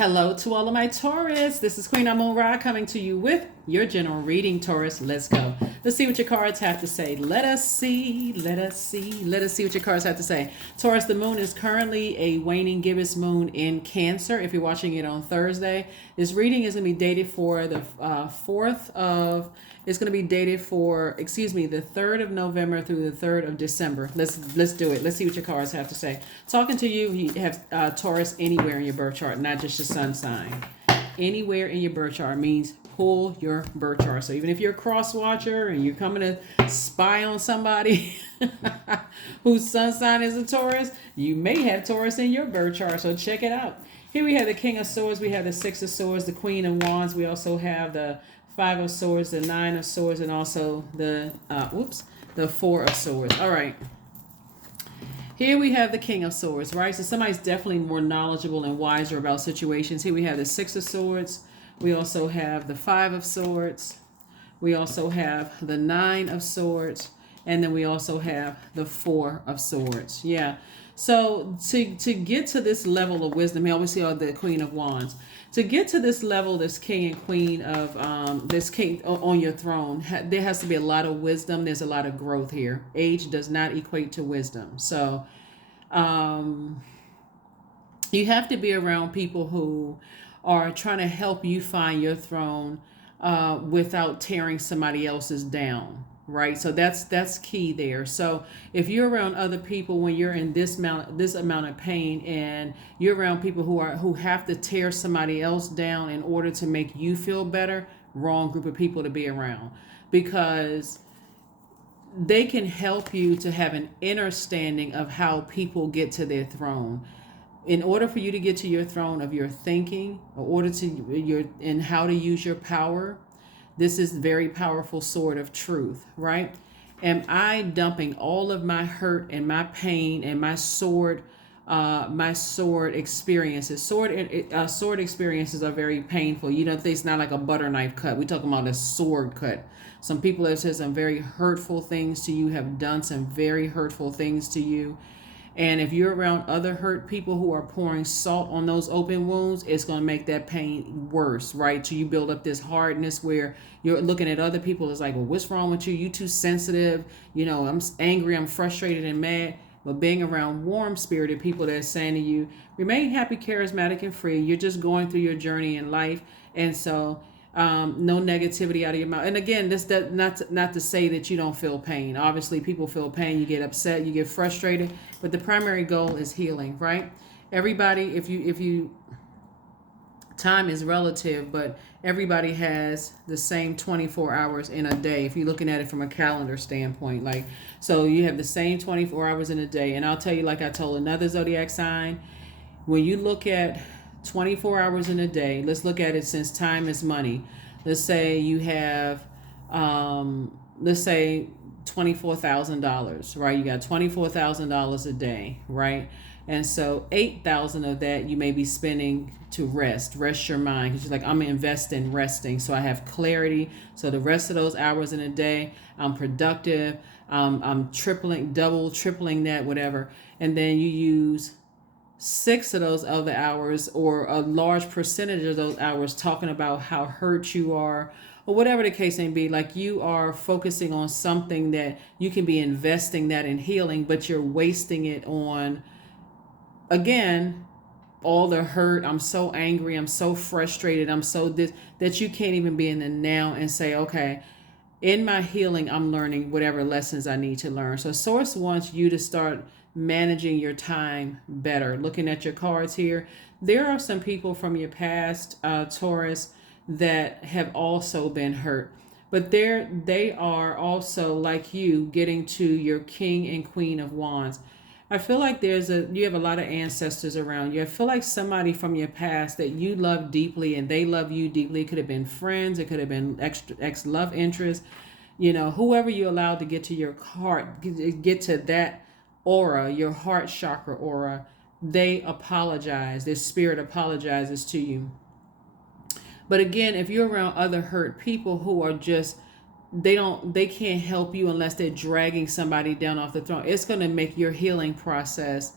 Hello to all of my Taurus. This is Queen Amun Ra coming to you with your general reading, Taurus. Let's go. Let's see what your cards have to say. Let us see what your cards have to say. Taurus, the moon is currently a waning gibbous moon in Cancer. If you're watching it on Thursday, this reading is going to be dated for the 4th of, it's going to be dated for, the 3rd of November through the 3rd of December. Let's do it. Let's see what your cards have to say. Talking to you, you have Taurus anywhere in your birth chart, not just your sun sign. Anywhere in your birth chart means pull your birth chart. So even if you're a cross watcher and you're coming to spy on somebody whose sun sign is a Taurus, you may have Taurus in your birth chart. So check it out. Here we have the King of Swords, we have the Six of Swords, the Queen of Wands. We also have the Five of Swords, the Nine of Swords, and also the Four of Swords. All right. Here we have the King of Swords, right? So somebody's definitely more knowledgeable and wiser about situations. Here we have the Six of Swords. We also have the Five of Swords. We also have the Nine of Swords. And then we also have the Four of Swords. Yeah. So to get to this level of wisdom, here we see the Queen of Wands. To get to this level, this king and queen of this king on your throne, there has to be a lot of wisdom. There's a lot of growth here. Age does not equate to wisdom. So you have to be around people who are trying to help you find your throne without tearing somebody else's down. Right. So that's key there. So if you're around other people when you're in this amount of pain, and you're around people who have to tear somebody else down in order to make you feel better, wrong group of people to be around, because they can help you to have an understanding of how people get to their throne. In order for you to get to your throne of your thinking, and how to use your power, this is a very powerful sword of truth, right? Am I dumping all of my hurt and my pain and my sword experiences? Sword experiences are very painful. You know, it's not like a butter knife cut. We're talking about a sword cut. Some people have said some very hurtful things to you, have done some very hurtful things to you. And if you're around other hurt people who are pouring salt on those open wounds, it's going to make that pain worse, right? So you build up this hardness where you're looking at other people. It's like, well, what's wrong with you? You too sensitive. You know, I'm angry, I'm frustrated and mad. But being around warm-spirited people that are saying to you, remain happy, charismatic, and free. You're just going through your journey in life. And so no negativity out of your mouth. And again, this does not to say that you don't feel pain. Obviously, people feel pain. You get upset, you get frustrated. But the primary goal is healing, right? Everybody, if you time is relative, but everybody has the same 24 hours in a day. If you're looking at it from a calendar standpoint, so you have the same 24 hours in a day. And I'll tell you, like I told another Zodiac sign, when you look at 24 hours in a day, let's look at it since time is money. Let's say you have, let's say $24,000, right? You got $24,000 a day, right? And so 8,000 of that you may be spending to rest your mind, because you're like, I'm investing in resting, so I have clarity. So the rest of those hours in a day, I'm productive. I'm tripling that, whatever. And then you use 6 of those other hours, or a large percentage of those hours, talking about how hurt you are, or whatever the case may be. Like, you are focusing on something that you can be investing that in healing, but you're wasting it on, again, all the hurt. I'm so angry, I'm so frustrated, I'm so this, that you can't even be in the now and say, okay, in my healing, I'm learning whatever lessons I need to learn. So Source wants you to start managing your time better. Looking at your cards here, there are some people from your past, Taurus, that have also been hurt, but they are also, like you, getting to your King and Queen of Wands. I feel like you have a lot of ancestors around you. I feel like somebody from your past that you love deeply and they love you deeply. It could have been friends, it could have been ex love interest, whoever you allowed to get to your heart, get to that aura, your heart chakra aura. They apologize. Their spirit apologizes to you. But again, if you're around other hurt people who are just, they can't help you unless they're dragging somebody down off the throne, it's going to make your healing process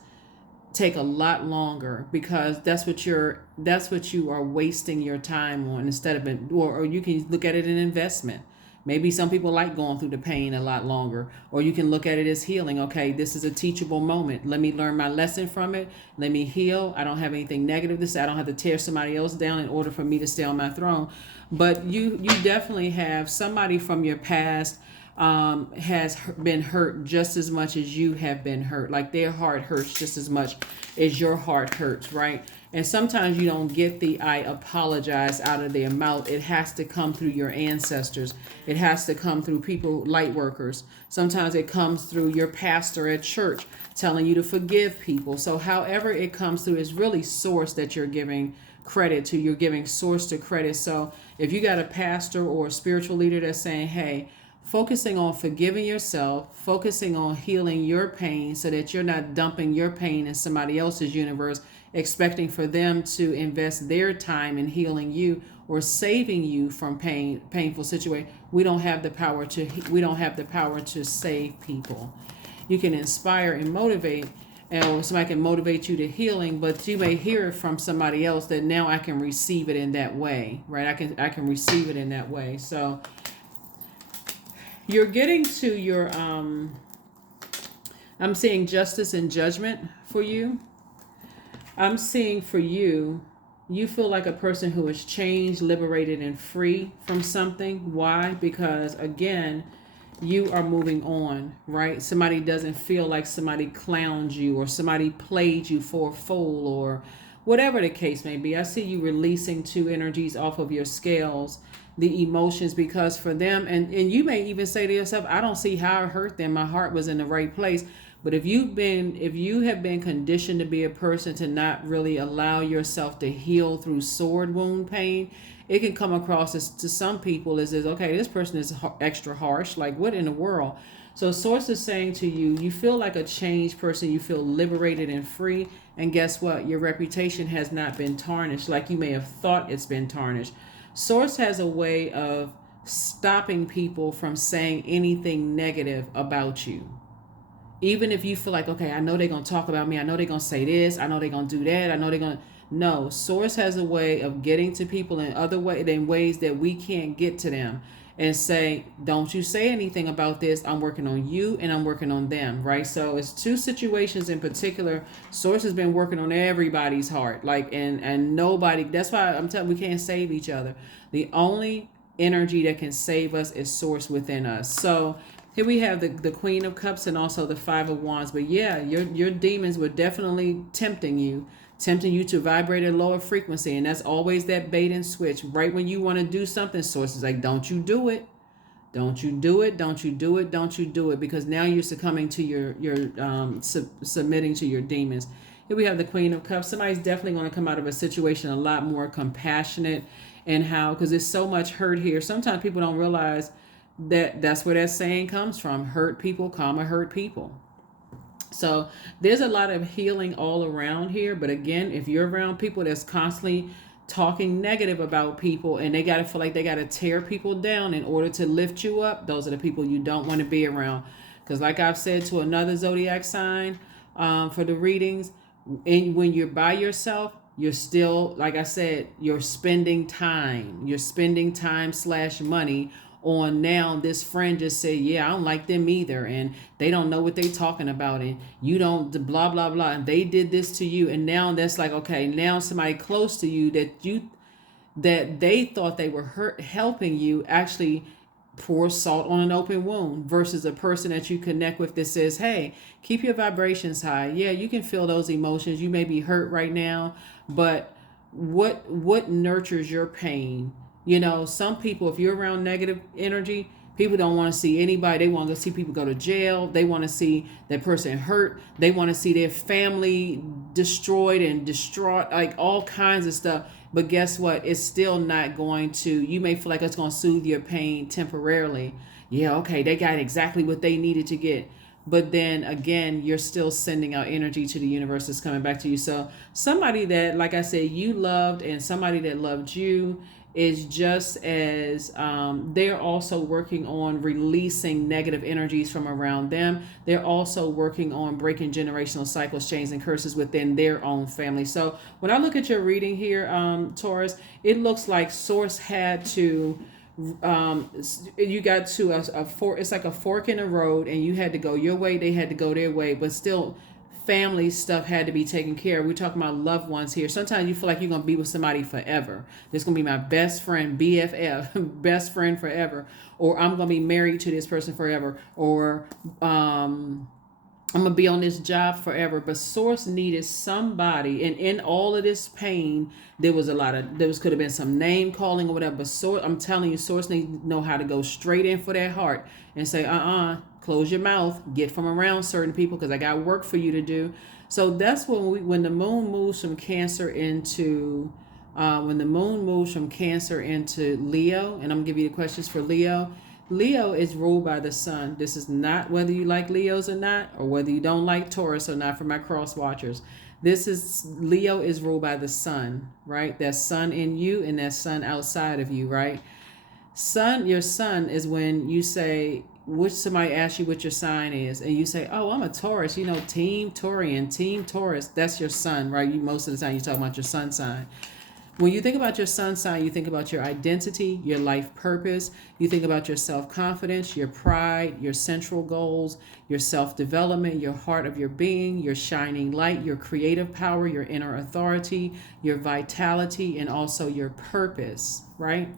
take a lot longer, because that's what you are wasting your time on, instead of it, or you can look at it an investment. Maybe some people like going through the pain a lot longer, or you can look at it as healing. Okay, this is a teachable moment. Let me learn my lesson from it. Let me heal. I don't have anything negative to say. I don't have to tear somebody else down in order for me to stay on my throne. But you definitely have somebody from your past has been hurt just as much as you have been hurt. Like their heart hurts just as much as your heart hurts, right? And sometimes you don't get the "I apologize" out of their mouth. It has to come through your ancestors. It has to come through people, light workers. Sometimes it comes through your pastor at church telling you to forgive people. So however it comes through, is really source that you're giving credit to. You're giving source to credit. So if you got a pastor or a spiritual leader that's saying, hey, focusing on forgiving yourself, focusing on healing your pain so that you're not dumping your pain in somebody else's universe, expecting for them to invest their time in healing you or saving you from painful situation. We don't have the power to save people. You can inspire and motivate, and somebody can motivate you to healing, but you may hear it from somebody else that now I can receive it in that way, right? I can receive it in that way. So you're getting to your I'm seeing justice and judgment for you. I'm seeing for you, you feel like a person who is changed, liberated, and free from something. Why? Because again, you are moving on, right? Somebody doesn't feel like somebody clowned you or somebody played you for a fool or whatever the case may be. I see you releasing two energies off of your scales, the emotions, because for them, and you may even say to yourself, I don't see how I hurt them. My heart was in the right place. But if you have been conditioned to be a person to not really allow yourself to heal through sword wound pain, it can come across as, to some people, as okay, this person is extra harsh. Like, what in the world? So Source is saying to you, you feel like a changed person. You feel liberated and free. And guess what? Your reputation has not been tarnished like you may have thought it's been tarnished. Source has a way of stopping people from saying anything negative about you. Even if you feel like, okay, I know they're going to talk about me. I know they're going to say this. I know they're going to do that. I know they're going to. No, Source has a way of getting to people in ways that we can't get to them, and say, don't you say anything about this. I'm working on you and I'm working on them, right? So it's two situations in particular. Source has been working on everybody's heart, like, and nobody, that's why I'm telling, we can't save each other. The only energy that can save us is Source within us. So here we have the Queen of Cups and also the Five of Wands. But yeah, your demons were definitely tempting you to vibrate at a lower frequency. And that's always that bait and switch. Right when you want to do something, Source is like, don't you do it. Don't you do it. Don't you do it. Don't you do it. Because now you're succumbing to your submitting to your demons. Here we have the Queen of Cups. Somebody's definitely going to come out of a situation a lot more compassionate, and because there's so much hurt here. Sometimes people don't realize that's where that saying comes from. Hurt people, hurt people. So there's a lot of healing all around here. But again, if you're around people that's constantly talking negative about people, and they got to feel like they got to tear people down in order to lift you up, those are the people you don't want to be around. Because like I've said to another zodiac sign for the readings, and when you're by yourself, you're still, like I said, you're spending time / money on. Now this friend just said, yeah, I don't like them either, and they don't know what they're talking about, and you don't blah blah blah, and they did this to you. And now that's like, okay, now somebody close to you that they thought they were helping you actually pour salt on an open wound, versus a person that you connect with that says, hey, keep your vibrations high. Yeah, you can feel those emotions. You may be hurt right now, but what nurtures your pain? Some people, if you're around negative energy, people don't want to see anybody. They want to see people go to jail. They want to see that person hurt. They want to see their family destroyed and distraught, like all kinds of stuff. But guess what? It's still not going to, you may feel like it's going to soothe your pain temporarily. Yeah, okay, they got exactly what they needed to get. But then again, you're still sending out energy to the universe that's coming back to you. So somebody that, like I said, you loved, and somebody that loved you, is just as they're also working on releasing negative energies from around them. They're also working on breaking generational cycles, chains, and curses within their own family. So when I look at your reading here, Taurus, it looks like Source had to you got to a fork. It's like a fork in the road, and you had to go your way, they had to go their way, but still family stuff had to be taken care of. We're talking about loved ones here. Sometimes you feel like you're going to be with somebody forever. This going to be my best friend, BFF, best friend forever, or I'm going to be married to this person forever, or I'm going to be on this job forever. But Source needed somebody, and in all of this pain, there was could have been some name calling or whatever, but Source, I'm telling you, Source needs to know how to go straight in for that heart and say, close your mouth, get from around certain people, because I got work for you to do. So that's when the moon moves from Cancer into Leo, and I'm gonna give you the questions for Leo. Leo is ruled by the sun. This is not whether you like Leos or not, or whether you don't like Taurus or not, for my cross watchers. Leo is ruled by the sun, right? That sun in you and that sun outside of you, right? Your sun is when you say, somebody asks you what your sign is, and you say, oh, I'm a Taurus, team Taurian, team Taurus. That's your sun, right? Most of the time you talk about your sun sign. When you think about your sun sign, you think about your identity, your life purpose. You think about your self-confidence, your pride, your central goals, your self-development, your heart of your being, your shining light, your creative power, your inner authority, your vitality, and also your purpose, right?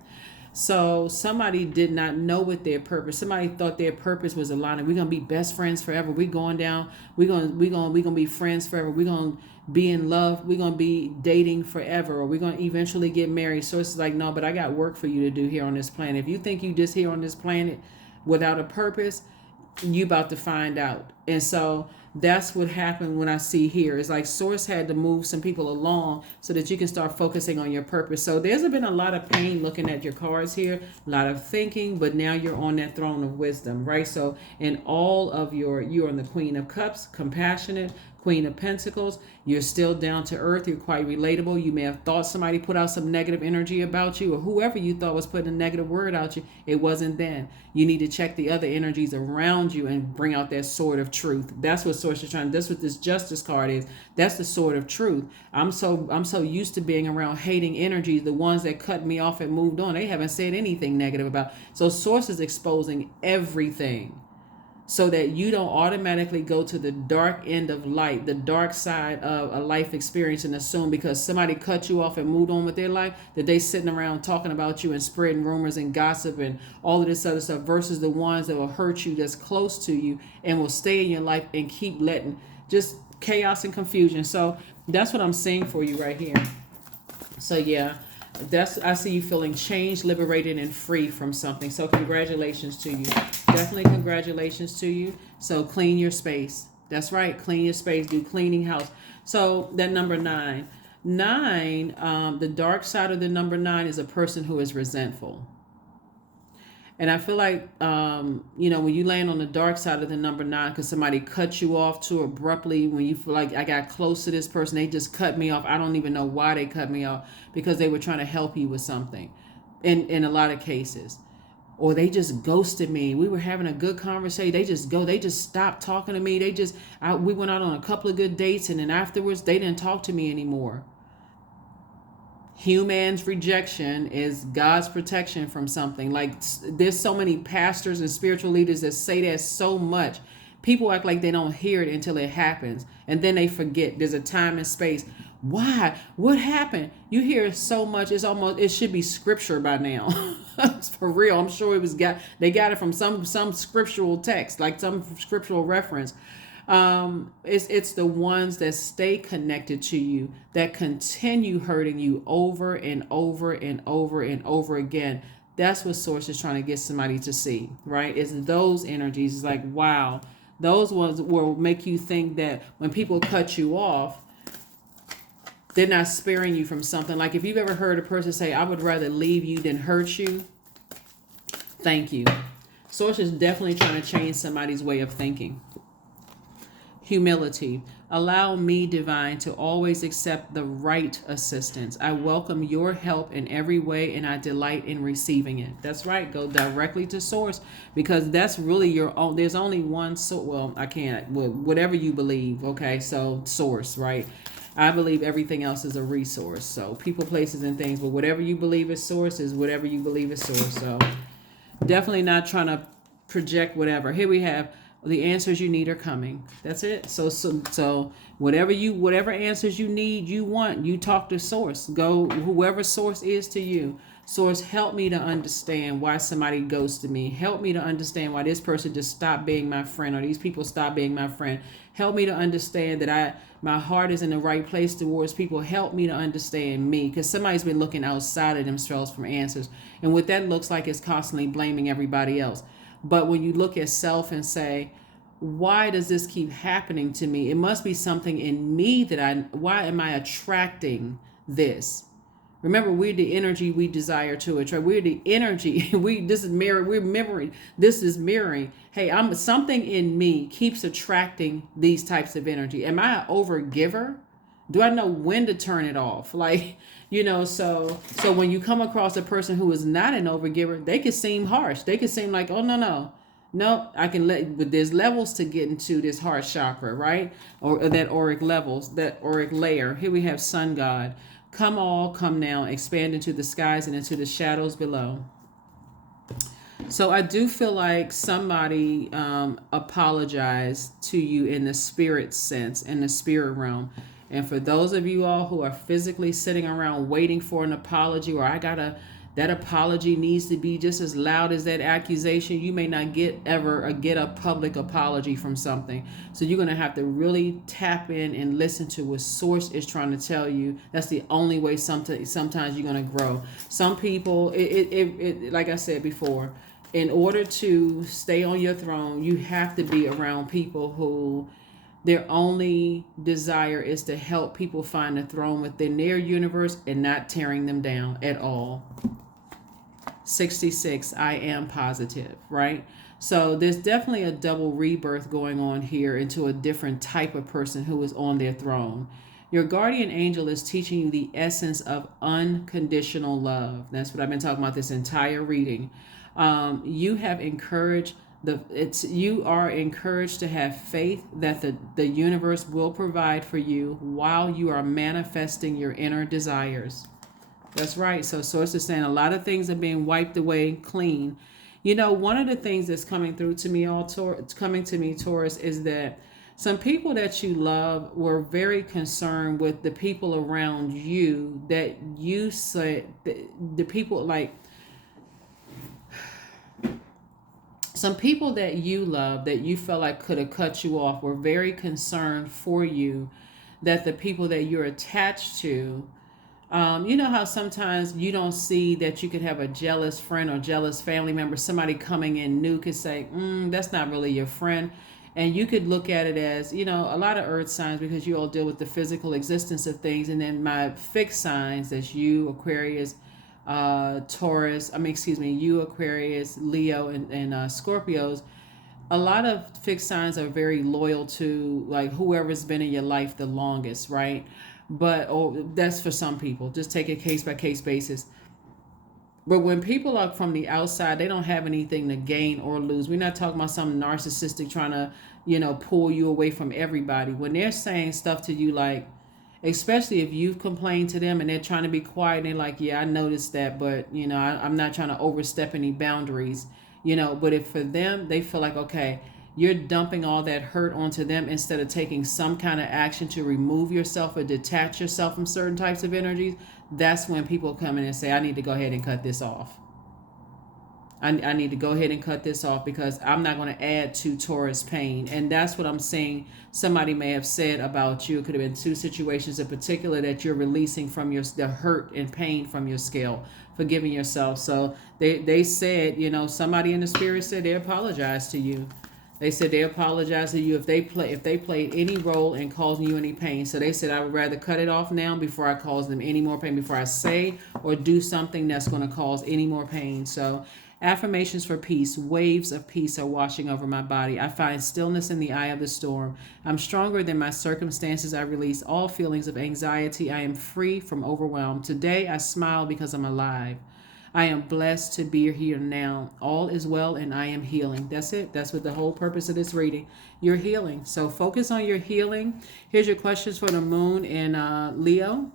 So somebody did not know what their purpose. Somebody thought their purpose was aligning. We're gonna be best friends forever. We're going down. We're gonna be friends forever. We're gonna be in love. We're gonna be dating forever, or we're gonna eventually get married. So it's like, no, but I got work for you to do here on this planet. If you think you just here on this planet without a purpose, you about to find out. And so that's what happened when I see here. It's like Source had to move some people along so that you can start focusing on your purpose. So there's been a lot of pain looking at your cards here, a lot of thinking, but now you're on that throne of wisdom, right? So in all of you're on the Queen of Cups, compassionate, Queen of Pentacles, you're still down to earth, you're quite relatable. You may have thought somebody put out some negative energy about you, or whoever you thought was putting a negative word out you, it wasn't them. You need to check the other energies around you and bring out that sword of truth. That's what Source is trying. That's what this Justice card is. That's the sword of truth. I'm so used to being around hating energies, the ones that cut me off and moved on. They haven't said anything negative about. So Source is exposing everything, so that you don't automatically go to the dark end of light, the dark side of a life experience, and assume because somebody cut you off and moved on with their life that they sitting around talking about you and spreading rumors and gossip and all of this other stuff, versus the ones that will hurt you, that's close to you and will stay in your life and keep letting just chaos and confusion. So that's what I'm seeing for you right here. So yeah, I see you feeling changed, liberated, and free from something. So congratulations to you. Definitely congratulations to you. So clean your space. That's right. Clean your space. Do cleaning house. So that number 9. The dark side of the number 9 is a person who is resentful. And I feel like, when you land on the dark side of the number 9, because somebody cut you off too abruptly, when you feel like I got close to this person, they just cut me off. I don't even know why they cut me off, because they were trying to help you with something in a lot of cases. Or they just ghosted me. We were having a good conversation. They just stopped talking to me. We went out on a couple of good dates, and then afterwards they didn't talk to me anymore. Human's rejection is God's protection from something. Like, there's so many pastors and spiritual leaders that say that so much. People act like they don't hear it until it happens, and then they forget there's a time and space. Why? What happened? You hear so much. It should be scripture by now. For real. I'm sure they got it from some scriptural text, like some scriptural reference. It's the ones that stay connected to you, that continue hurting you over and over and over and over again. That's what Source is trying to get somebody to see, right? It's those energies. It's like, wow, those ones will make you think that when people cut you off, they're not sparing you from something. Like if you've ever heard a person say, I would rather leave you than hurt you. Thank you. Source is definitely trying to change somebody's way of thinking. Humility. Allow me, divine, to always accept the right assistance. I welcome your help in every way and I delight in receiving it. That's right. Go directly to source, because that's really your own. There's only one source. Well, I can't. Well, whatever you believe. Okay. So source, right? I believe everything else is a resource. So people, places, and things. But whatever you believe is source is whatever you believe is source. So definitely not trying to project whatever. Here we have the answers you need are coming. That's it. So whatever answers you need, you want, you talk to source. Go whoever source is to you. Source, help me to understand why somebody ghosted me. Help me to understand why this person just stopped being my friend, or these people stopped being my friend. Help me to understand that my heart is in the right place towards people. Help me to understand me, because somebody's been looking outside of themselves for answers. And what that looks like is constantly blaming everybody else. But when you look at self and say, why does this keep happening to me? It must be something in me why am I attracting this? Remember, we're the energy we desire to attract. We're the energy. This is mirror. We're mirroring. This is mirroring. Hey, something in me keeps attracting these types of energy. Am I an overgiver? Do I know when to turn it off? So when you come across a person who is not an overgiver, they can seem harsh. They can seem like, oh, no, I can but there's levels to get into this heart chakra, right? Or that auric levels, that auric layer. Here we have sun god. Come now, expand into the skies and into the shadows below. So I do feel like somebody apologized to you in the spirit sense, in the spirit realm. And for those of you all who are physically sitting around waiting for an apology, or that apology needs to be just as loud as that accusation, you may not get a public apology from something. So you're going to have to really tap in and listen to what source is trying to tell you. That's the only way sometimes you're going to grow. Some people, like I said before, in order to stay on your throne, you have to be around people who their only desire is to help people find a throne within their universe and not tearing them down at all. 66, I am positive, right? So there's definitely a double rebirth going on here into a different type of person who is on their throne. Your guardian angel is teaching you the essence of unconditional love. That's what I've been talking about this entire reading. You are encouraged to have faith that the universe will provide for you while you are manifesting your inner desires. That's right. So source is saying a lot of things are being wiped away clean. One of the things that's coming through to me, Taurus, is that some people that you love were very concerned with the people around you that you said, the people like, some people that you love that you felt like could have cut you off were very concerned for you that the people that you're attached to, you know how sometimes you don't see that you could have a jealous friend or jealous family member, somebody coming in new could say, that's not really your friend. And you could look at it as, a lot of earth signs, because you all deal with the physical existence of things. And then my fixed signs, that's you, Aquarius, Taurus, you, Aquarius, Leo, and Scorpios. A lot of fixed signs are very loyal to like whoever's been in your life the longest, right? But that's for some people. Just take a case by case basis. But when people are from the outside, they don't have anything to gain or lose. We're not talking about some narcissistic trying to, pull you away from everybody. When they're saying stuff to you like, especially if you've complained to them and they're trying to be quiet and they're like, yeah, I noticed that, but I'm not trying to overstep any boundaries, but if for them, they feel like, okay, you're dumping all that hurt onto them instead of taking some kind of action to remove yourself or detach yourself from certain types of energies. That's when people come in and say, I need to go ahead and cut this off. I need to go ahead and cut this off because I'm not going to add to Taurus pain. And that's what I'm saying. Somebody may have said about you. It could have been two situations in particular that you're releasing from the hurt and pain from your scale, forgiving yourself. So they said, somebody in the spirit said they apologized to you. They said they apologize to you if they played any role in causing you any pain. So they said, I would rather cut it off now before I cause them any more pain, before I say or do something that's going to cause any more pain. So Affirmations for peace. Waves of peace are washing over my body. I find stillness in the eye of the storm. I'm stronger than my circumstances. I release all feelings of anxiety. I am free from overwhelm. Today I smile because I'm alive. I am blessed to be here now. All is well and I am healing. That's it. That's what the whole purpose of this reading. You're healing. So focus on your healing. Here's your questions for the moon in Leo.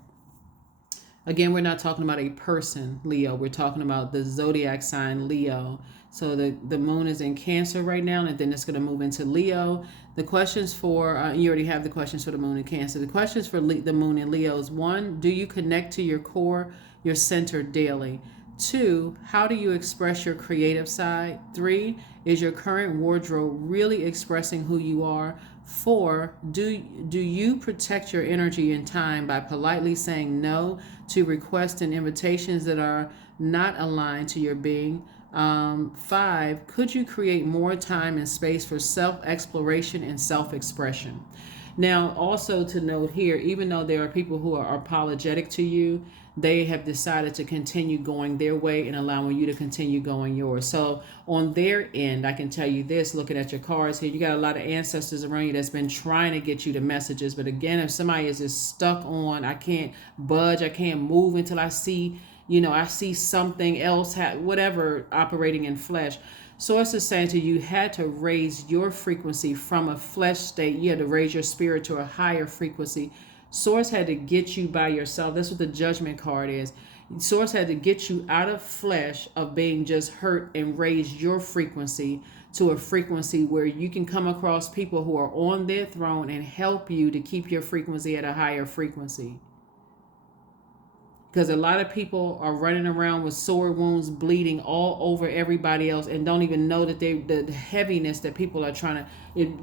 Again, we're not talking about a person, Leo. We're talking about the zodiac sign, Leo. So the moon is in Cancer right now, and then it's going to move into Leo. The questions for, you already have the questions for the moon in Cancer. The questions for the moon in Leo is: 1, do you connect to your core, your center daily? 2, how do you express your creative side? 3, is your current wardrobe really expressing who you are? 4, do you protect your energy and time by politely saying no to requests and invitations that are not aligned to your being? 5, could you create more time and space for self-exploration and self-expression? Now, also to note here, even though there are people who are apologetic to you, they have decided to continue going their way and allowing you to continue going yours. So on their end, I can tell you this, looking at your cards here, you got a lot of ancestors around you that's been trying to get you the messages. But again, if somebody is just stuck on, I can't budge, I can't move until I see, I see something else, whatever, operating in flesh. Source is saying to you, had to raise your frequency from a flesh state. You had to raise your spirit to a higher frequency. Source had to get you by yourself. That's what the Judgment card is. Source had to get you out of flesh of being just hurt and raise your frequency to a frequency where you can come across people who are on their throne and help you to keep your frequency at a higher frequency. Because a lot of people are running around with sword wounds, bleeding all over everybody else, and don't even know that the heaviness that people are trying to,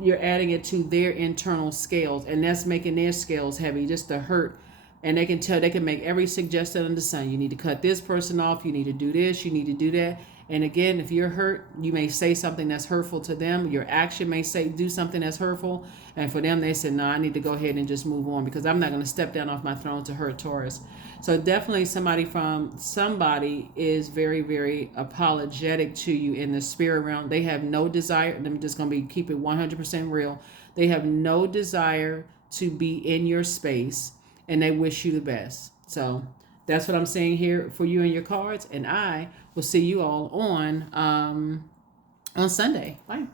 you're adding it to their internal scales, and that's making their scales heavy, just the hurt. And they can make every suggestion under the sun. You need to cut this person off. You need to do this. You need to do that. And again, if you're hurt, you may say something that's hurtful to them. Your action may do something that's hurtful. And for them, they said, no, I need to go ahead and just move on because I'm not going to step down off my throne to hurt Taurus. So definitely somebody is very, very apologetic to you in the spirit realm. They have no desire. I'm just going to keep it 100% real. They have no desire to be in your space, and they wish you the best. So that's what I'm saying here for you and your cards. And I will see you all on Sunday. Bye.